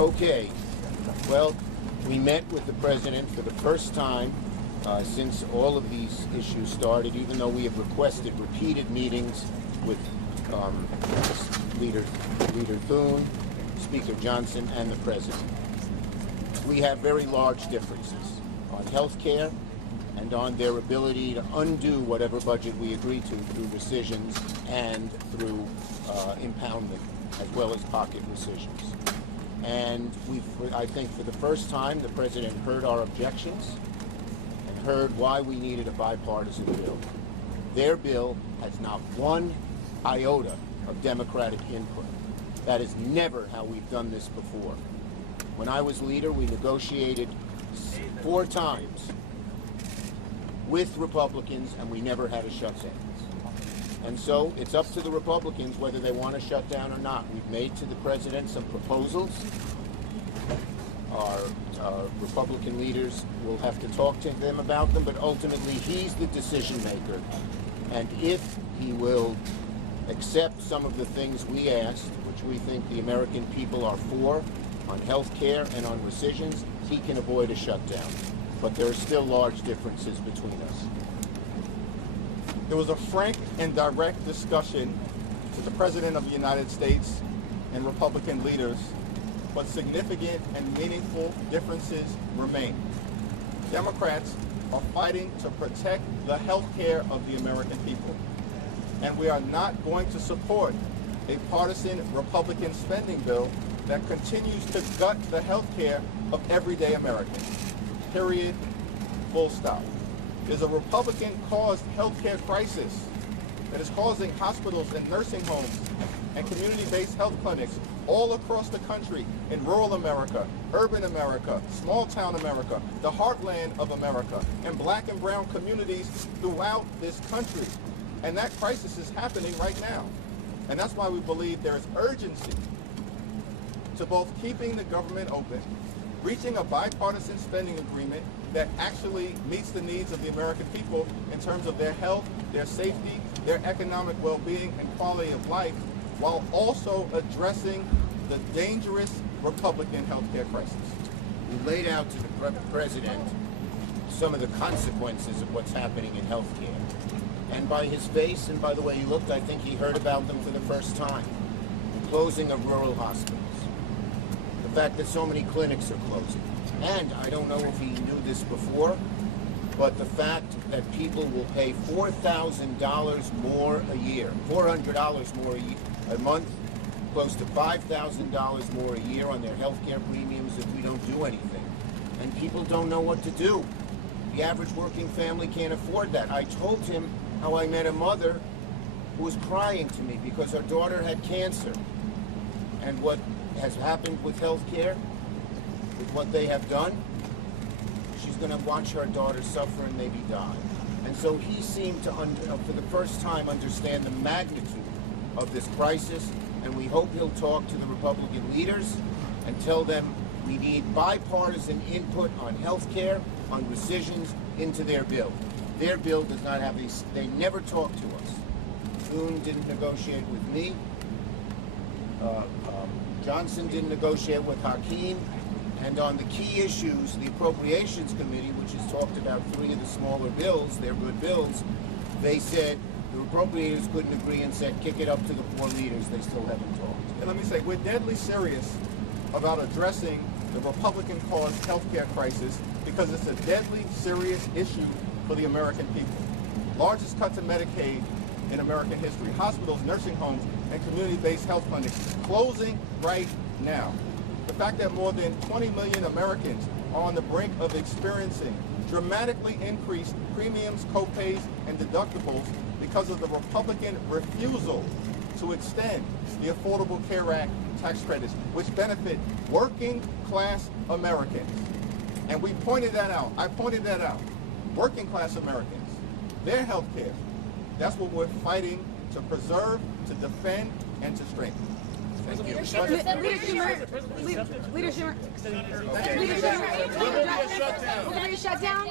Okay, well, we met with the president for the first time since all of these issues started, even though we have requested repeated meetings with Leader Thune, Speaker Johnson, and the president. We have very large differences on health care and on their ability to undo whatever budget we agree to through rescissions and through impoundment, as well as pocket rescissions. And I think for the first time, the president heard our objections and heard why we needed a bipartisan bill. Their bill has not one iota of Democratic input. That is never how we've done this before. When I was leader, we negotiated 4 times with Republicans, and we never had a shutdown. And so it's up to the Republicans whether they want to shut down or not. We've made to the president some proposals. Our Republican leaders will have to talk to them about them, but ultimately he's the decision maker. And if he will accept some of the things we asked, which we think the American people are for, on health care and on rescissions, he can avoid a shutdown. But there are still large differences between us. There was a frank and direct discussion with the President of the United States and Republican leaders, but significant and meaningful differences remain. Democrats are fighting to protect the health care of the American people, and we are not going to support a partisan Republican spending bill that continues to gut the health care of everyday Americans. Period. Full stop. There's a Republican-caused healthcare crisis that is causing hospitals and nursing homes and community-based health clinics all across the country, in rural America, urban America, small-town America, the heartland of America, and black and brown communities throughout this country. And that crisis is happening right now. And that's why we believe there is urgency to both keeping the government open, reaching a bipartisan spending agreement that actually meets the needs of the American people in terms of their health, their safety, their economic well-being and quality of life, while also addressing the dangerous Republican healthcare crisis. We laid out to the president some of the consequences of what's happening in healthcare. And by his face and by the way he looked, I think he heard about them for the first time. The closing of rural hospitals. The fact that so many clinics are closing. And I don't know if he knew this before, but the fact that people will pay $4,000 more a year, $400 more a month, close to $5,000 more a year on their health care premiums if we don't do anything. And people don't know what to do. The average working family can't afford that. I told him how I met a mother who was crying to me because her daughter had cancer. And what has happened with health care, with what they have done, she's going to watch her daughter suffer and maybe die. And so he seemed to, for the first time, understand the magnitude of this crisis, and we hope he'll talk to the Republican leaders and tell them we need bipartisan input on health care, on rescissions, into their bill. Their bill does not have these, they never talk to us. Thune didn't negotiate with me. Johnson didn't negotiate with Hakeem. And on the key issues, the Appropriations Committee, which has talked about 3 of the smaller bills, they're good bills, they said the appropriators couldn't agree and said kick it up to the 4 leaders. They still haven't talked. And let me say, we're deadly serious about addressing the Republican-caused healthcare crisis because it's a deadly serious issue for the American people. Largest cut to Medicaid in American history. Hospitals, nursing homes, and community-based health clinics closing right now. The fact that more than 20 million Americans are on the brink of experiencing dramatically increased premiums, co-pays, and deductibles because of the Republican refusal to extend the Affordable Care Act tax credits, which benefit working class Americans. And we pointed that out. I pointed that out. Working class Americans, their health care, that's what we're fighting to preserve, to defend, and to strengthen. Thank you. Leader Schumer. Leader Schumer. We're going to shut down.